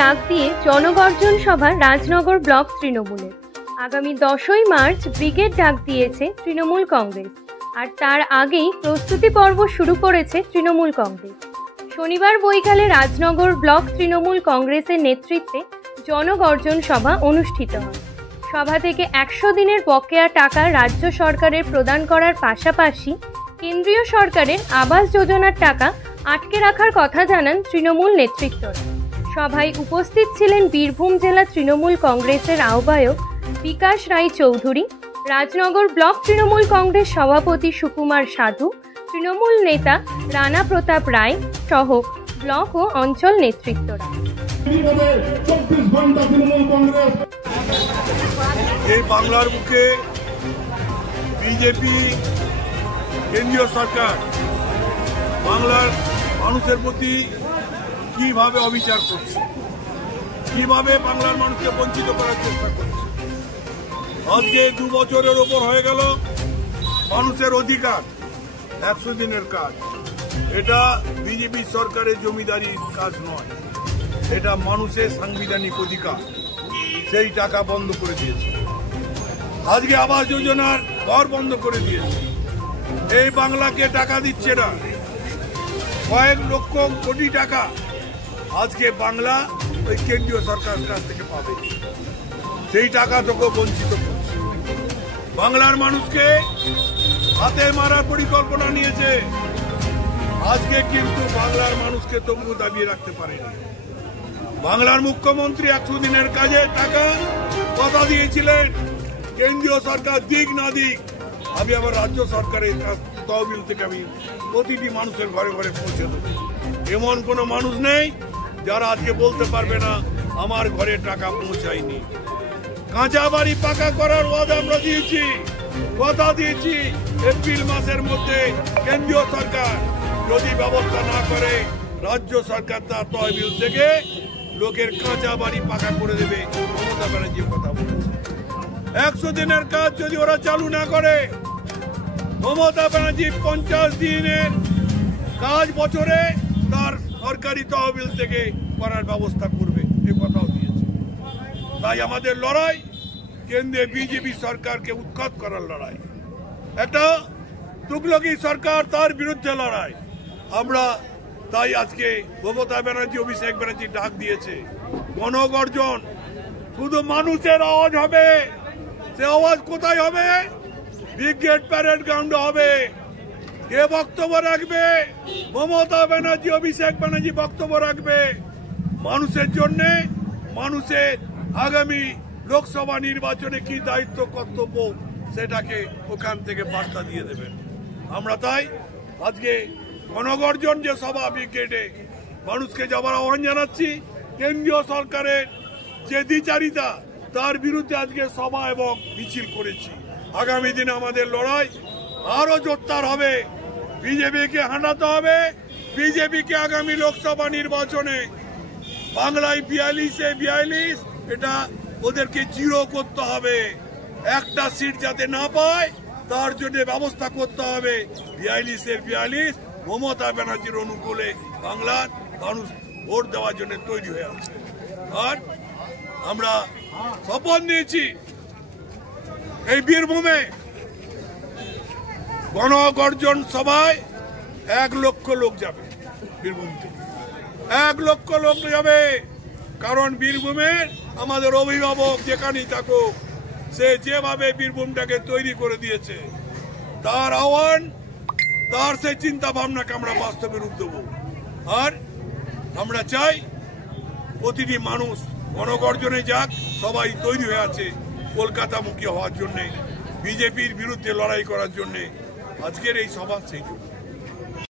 ডাক দিয়ে জনগর্জন সভা রাজনগর ব্লক তৃণমূলের। আগামী 10ই মার্চ ব্রিগেড ডাক দিয়েছে তৃণমূল কংগ্রেস, আর তার আগেই প্রস্তুতি পর্ব শুরু করেছে তৃণমূল কংগ্রেস। শনিবার বৈকালে রাজনগর ব্লক তৃণমূল কংগ্রেসের নেতৃত্বে জনগর্জন সভা অনুষ্ঠিত হয়। সভা থেকে 100 দিনের বকেয়া টাকা রাজ্য সরকারের প্রদান করার পাশাপাশি কেন্দ্রীয় সরকারের আবাস যোজনার টাকা আটকে রাখার কথা জানান তৃণমূল নেতৃত্বরা। সভায় উপস্থিত ছিলেন বীরভূম জেলা তৃণমূল কংগ্রেসের আহ্বায়ক বিকাশ রায় চৌধুরী, রাজনগর ব্লক তৃণমূল কংগ্রেস সভাপতি সুকুমার সাধু, তৃণমূল নেতা রানা প্রতাপ রায় সহ ব্লক ও অঞ্চল নেতৃত্বরা। এই বাংলার বুকে বিজেপি কেন্দ্রীয় সরকার বাংলার মানুষের প্রতি কিভাবে অবিচার করছে, কিভাবে বাংলার মানুষকে বঞ্চিত করার চেষ্টা করছে। আজকে 2 বছরের ওপর হয়ে গেল মানুষের অধিকার 100 দিনের কাজ। এটা বিজেপি সরকারের জমিদারির কাজ নয়, এটা মানুষের সাংবিধানিক অধিকার। সেই টাকা বন্ধ করে দিয়েছে। আজকে আবাস যোজনার ঘর বন্ধ করে দিয়েছে। এই বাংলাকে টাকা দিচ্ছে না, কয়েক লক্ষ কোটি টাকা আজকে বাংলা ওই কেন্দ্রীয় সরকারের কাছ থেকে পাবে। সেই টাকা থেকে বঞ্চিত করছে। বাংলার মানুষকে হাতে মারার পরিকল্পনা নিয়েছে। আজকে কিন্তু বাংলার মানুষকে তবু দাবিয়ে রাখতে পারেনি। বাংলার মুখ্যমন্ত্রী 100 দিনের কাজে টাকা কথা দিয়েছিলেন, কেন্দ্রীয় সরকার দিক না দিক আমি আবার রাজ্য সরকারের তহবিল থেকে আমি প্রতিটি মানুষের ঘরে ঘরে পৌঁছে দেব। এমন কোনো মানুষ নেই যারা আজকে বলতে পারবে না আমার ঘরে টাকা পৌঁছায়নি। কাঁচা বাড়ি পাকা করার ওয়াদা আমরা দিয়েছি, কথা দিয়েছি। এপ্রিল মাসের মধ্যে কেন্দ্রীয় সরকার যদি ব্যবস্থা না করে রাজ্য সরকার তার তহবিল থেকে লোকের কাঁচা বাড়ি পাকা করে দেবে। মমতা ব্যানার্জি কথা বলেছে। 100 দিনের কাজ যদি ওরা চালু না করে, মমতা ব্যানার্জি 50 দিনের কাজ বছরে তার সরকারি তহবিল থেকে করার ব্যবস্থা করবে, এ কথাও দিয়েছে। তাই আমাদের লড়াই কেন্দ্রে বিজেপি সরকারকে উৎখাত করার লড়াই, একটা তুগলকি সরকার তার বিরুদ্ধে লড়াই। আমরা তাই আজকে মমতা ব্যানার্জি অভিষেক ব্যানার্জি ডাক দিয়েছে গণগর্জন। শুধু মানুষের আওয়াজ হবে। সে আওয়াজ কোথায় হবে? ব্রিগেড প্যারেড গ্রাউন্ডে হবে। কে বক্তব্য রাখবে? মমতা ব্যানার্জি অভিষেক ব্যানার্জি বক্তব্য রাখবে মানুষের জন্য। মানুষের আগামী লোকসভা নির্বাচনে কি দায়িত্ব কর্তব্য সেটাকে ওখান থেকে বার্তা দিয়ে দেবেন। আমরা তাই আজকে গণগর্জন যে সভা ব্রিগেডে মানুষকে যাবার আহ্বান জানাচ্ছি। কেন্দ্রীয় সরকারের যে দ্বিচারিতা তার বিরুদ্ধে আজকে সভা এবং মিছিল করেছি। আগামী দিনে আমাদের লড়াই আরো জোরদার হবে। বিজেপিকে হাঁটাতে হবে। বিজেপিকে আগামী লোকসভা নির্বাচনে বাংলায় 42 এটা ওদেরকে 0 করতে হবে। একটা সিট যাতে না পায় তার জন্য ব্যবস্থা করতে হবে। 42 মমতা ব্যানার্জির অনুকূলে বাংলার মানুষ ভোট দেওয়ার জন্য তৈরি হয়ে আছে। আর আমরা শপথ নিয়েছি এই বীরভূমে গণগর্জন সভায় 1 লক্ষ লোক যাবে। বীরভূম থেকে 1 লক্ষ লোক যাবে। কারণ বীরভূমের আমাদের অভিভাবক যেখানেই থাকুক, সে যেভাবে বীরভূমটাকে তৈরি করে দিয়েছে, তার আহ্বান, তার সেই চিন্তা ভাবনাকে আমরা বাস্তবে রূপ দেব। আর আমরা চাই প্রতিটি মানুষ গণগর্জনে যাক। সবাই তৈরি হয়ে আছে কলকাতামুখী হওয়ার জন্যে, বিজেপির বিরুদ্ধে লড়াই করার জন্যে। আজকের এই সভা সেই জন্য।